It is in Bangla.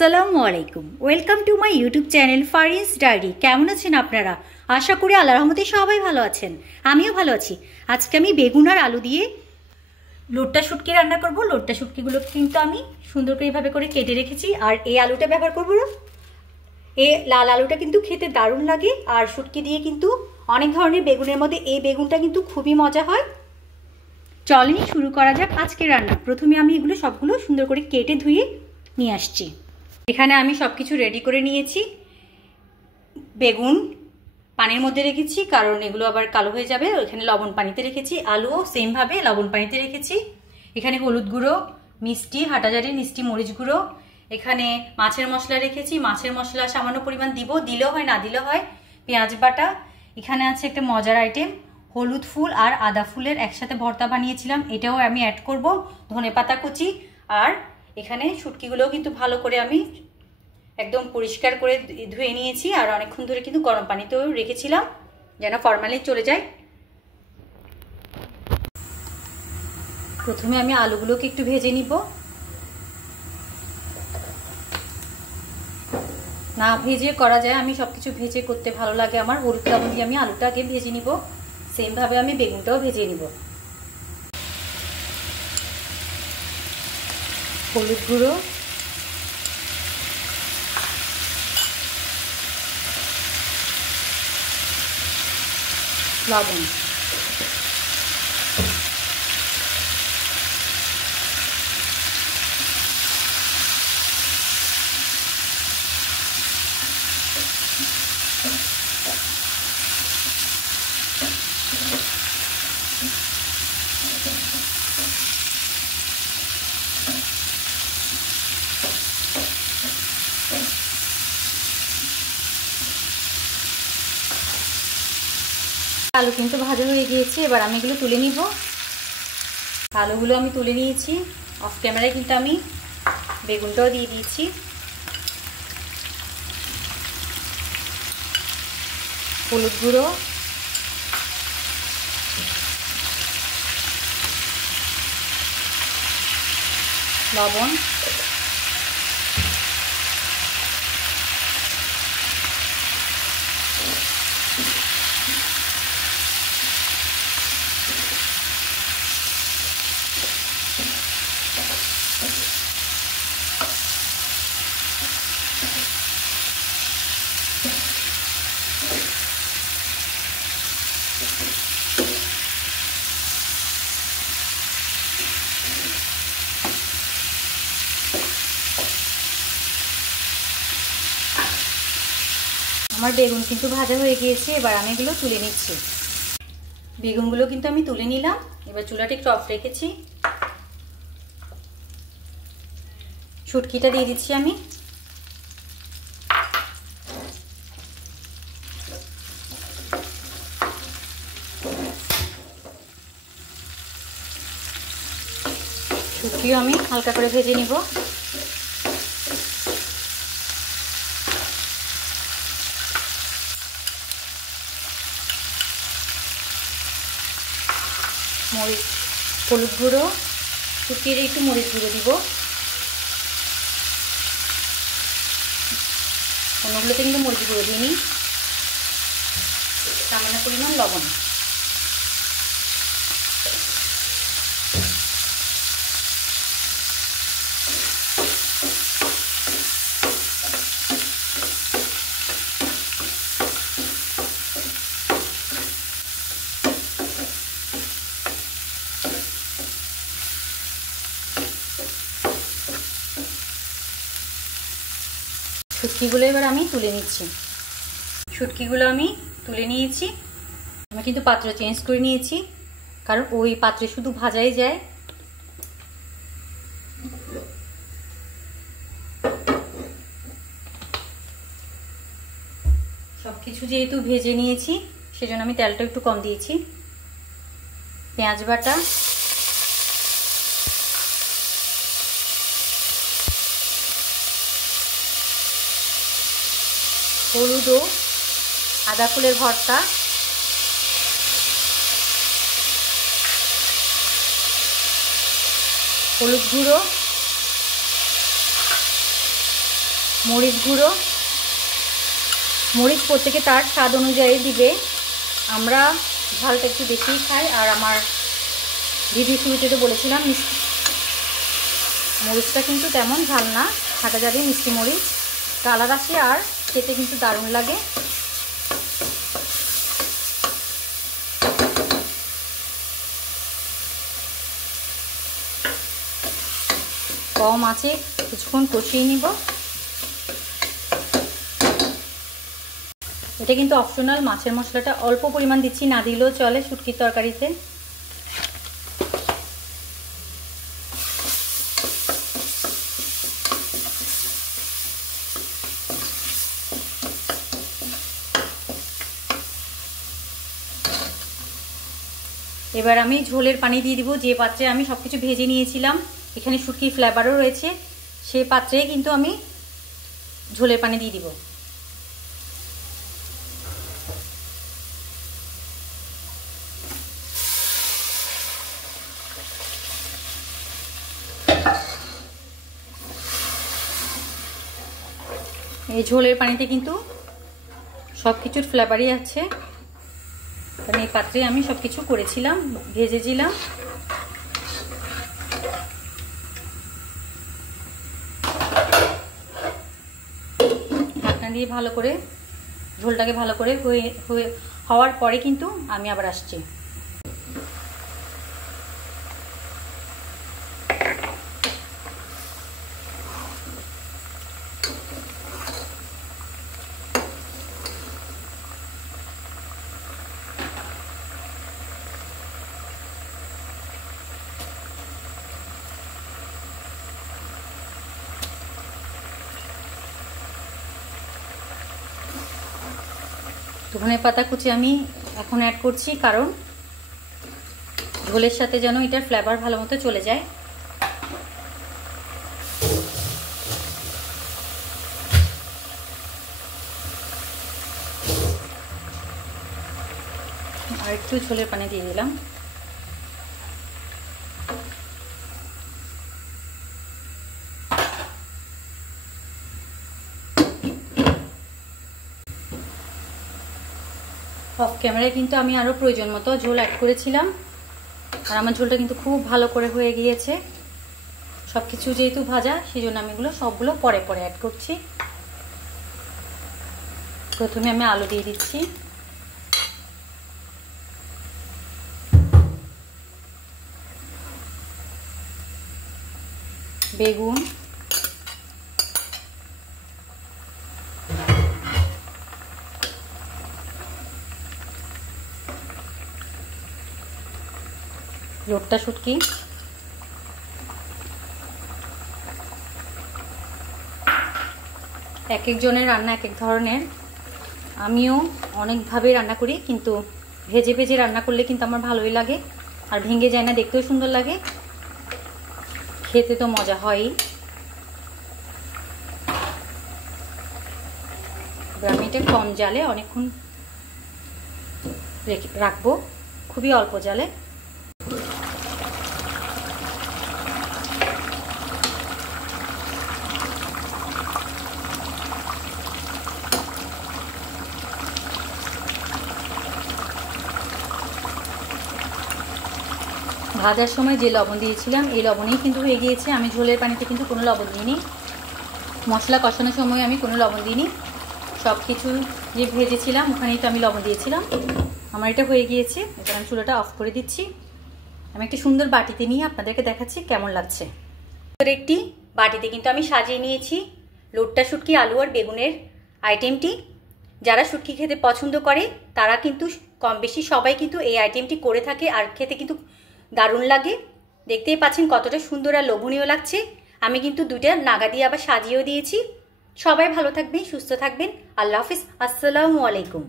আসসালামু আলাইকুম, welcome to my YouTube channel Farin's diary. কেমন আছেন আপনারা? আশা করি আল্লাহর রহমতে সবাই ভালো আছেন, আমিও ভালো আছি। আজকে আমি বেগুন আর আলু দিয়ে লোট্টা শুটকি রান্না করব। লোট্টা শুটকিগুলো কিন্তু আমি সুন্দর করে এইভাবে করে কেটে রেখেছি। আর এই আলুটা ব্যবহার করবো না, এই লাল আলুটা কিন্তু খেতে দারুণ লাগে। আর শুটকি দিয়ে কিন্তু অনেক ধরনের বেগুনের মধ্যে এই বেগুনটা কিন্তু খুবই মজা হয়। চলেন শুরু করা যাক আজকের রান্না। প্রথমে আমি এগুলো সবগুলো সুন্দর করে কেটে ধুয়ে নিয়ে আসছি। এখানে আমি সব কিছু রেডি করে নিয়েছি। বেগুন পানির মধ্যে রেখেছি, কারণ এগুলো আবার কালো হয়ে যাবে। এখানে লবণ পানিতে রেখেছি। আলুও সেমভাবে লবণ পানিতে রেখেছি। এখানে হলুদ গুঁড়ো, মিষ্টি, হাটাজারি মিষ্টি, মরিচ গুঁড়ো। এখানে মাছের মশলা রেখেছি। মাছের মশলা সামান্য পরিমাণ দিব, দিলেও হয় না দিলেও হয়। পেঁয়াজ বাটা। এখানে আছে একটা মজার আইটেম, হলুদ ফুল আর আদা ফুলের একসাথে ভর্তা বানিয়েছিলাম, এটাও আমি অ্যাড করব। ধনেপাতা কুচি। আর এখানে শুটকিগুলোও কিন্তু ভালো করে আমি একদম পরিষ্কার করে ধুয়ে নিয়েছি। আর অনেকক্ষণ ধরে কিন্তু গরম পানিতেও রেখেছিলাম যেন ফরমালিন চলে যায়। প্রথমে আমি আলুগুলোকে একটু ভেজে নিব। না ভেজে করা যায়, আমি সবকিছু ভেজে করতে ভালো লাগে আমার। হলুদ লবণ দিয়ে আমি আলুটাকে ভেজে নিব, সেমভাবে আমি বেগুনটাও ভেজে নিব। হলুদ গুঁড়ো, লবণ, আলু কিন্তু ভাজা হয়ে গিয়েছে। এবার আমি এগুলো তুলে নিব। আলুগুলো আমি তুলে নিয়েছি। অফ ক্যামেরায় কিন্তু আমি বেগুনটাও দিয়ে দিয়েছি। হলুদ গুঁড়ো, লবণ, আমার বেগুন কিন্তু ভাজা হয়ে গিয়েছে। এবার আমি এগুলো তুলে নিচ্ছি। বেগুনগুলো কিন্তু আমি তুলে নিলাম। এবার চুলাটা একটু অফ রেখেছি। শুটকিটা দিয়ে দিচ্ছি আমি। শুটকিও আমি হালকা করে ভেজে নিব। মরিচ, হলুদ গুঁড়ো, শুকিয়ে একটু মরিচ গুঁড়ো দিব। অন্যগুলোতে কিন্তু মরিচ গুঁড়ো দিইনি। সামান্য পরিমাণ লবণ। শুটকিগুলো এবার আমি তুলে নিচ্ছি। শুটকিগুলো আমি তুলে নিয়েছি। আমি কিন্তু পাত্র চেঞ্জ করে নিয়েছি, কারণ ওই পাত্রে শুধু ভাজাই যায়। সবকিছু যেহেতু ভেজে নিয়েছি, সেজন্য আমি তেলটা একটু কম দিয়েছি। পেঁয়াজ বাটা, হলুদ ও আদা ফুলের ভর্তা, হলুদ গুঁড়ো, মরিচ গুঁড়ো, মরিচ প্রত্যেকে তার স্বাদ অনুযায়ী দিবে। আমরা ঝালটা একটু বেশিই খাই। আর আমার ভিডিও শুরুতে তো বলেছিলাম মরিচটা কিন্তু তেমন ঝাল না, হাঁটা যাবে মিষ্টি মরিচ, কালার আসে আর খেতে কিন্তু দারুণ লাগে। কম আছে কিছুক্ষণ কষিয়ে নিব। এটা কিন্তু অপশনাল, মাছের মশলাটা অল্প পরিমাণ দিচ্ছি, না দিলেও চলে শুটকির তরকারিতে। এবার আমি ঝোলের পানি দিয়ে দিব। যে পাত্রে আমি সবকিছু ভেজে নিয়েছিলাম, এখানে শুটকির ফ্লেভারও রয়েছে, সেই পাত্রেই কিন্তু আমি ঝোলের পানি দিয়ে দিব। এই ঝোলের পানিতে কিন্তু সব কিছুর ফ্লেভারই আছে, কারণ এই পাত্রে আমি সব কিছু করেছিলাম, ভেজেছিলাম। ঢাকনা দিয়ে ভালো করে ঝোলটাকে ভালো করে হওয়ার পরে কিন্তু আমি আবার আসছি। ধনে পাতা কুচি আমি এখন অ্যাড করছি, কারণ ঝোলের সাথে যেন এটার ফ্লেভার ভালো মতো চলে যায়। আর একটু ঝোলের পানি দিয়ে দিলাম। অফ ক্যামেরায় কিন্তু আমি আরও প্রয়োজন মতো ঝোল অ্যাড করেছিলাম, আর আমার ঝোলটা কিন্তু খুব ভালো করে হয়ে গিয়েছে। সব কিছু যেহেতু ভাজা, সেই জন্য আমি সবগুলো পরে পরে অ্যাড করছি। প্রথমে আমি আলু দিয়ে দিচ্ছি, বেগুন, লোটটা শুটকি, এক একজনের রান্না এক এক ধরনের। আমিও অনেকভাবে রান্না করি, কিন্তু ভেজে ভেজে রান্না করলে কিন্তু আমার ভালোই লাগে, আর ভেঙে যায় না, দেখতেও সুন্দর লাগে, খেতে তো মজা হয়ই। আমি এটা কম জালে অনেকক্ষণ রাখবো, খুবই অল্প জালে। ভাজার সময় যে লবণ দিয়েছিলাম এই লবণেই কিন্তু হয়ে গিয়েছে। আমি ঝোলের পানিতে কিন্তু কোনো লবণ দিইনি, মশলা কষানোর সময় আমি কোনো লবণ দিইনি, সব কিছু যে ভেজেছিলাম ওখানেই তো আমি লবণ দিয়েছিলাম। আমার এটা হয়ে গিয়েছে। এবার আমি চুলাটা অফ করে দিচ্ছি। আমি একটা সুন্দর বাটিতে নিয়ে আপনাদেরকে দেখাচ্ছি কেমন লাগছে। একটি বাটিতে কিন্তু আমি সাজিয়ে নিয়েছি লোটটা শুটকি, আলু আর বেগুনের আইটেমটি। যারা শুটকি খেতে পছন্দ করে তারা কিন্তু কম বেশি সবাই কিন্তু এই আইটেমটি করে থাকে, আর খেতে কিন্তু দারুণ লাগে। দেখতেই পাচ্ছেন কতটা সুন্দর আর লোভনীয় লাগছে। আমি কিন্তু দুইটা নাগা দিয়ে আবার সাজিয়েও দিয়েছি। সবাই ভালো থাকবেন, সুস্থ থাকবেন। আল্লাহ হাফিজ, আসসালামু আলাইকুম।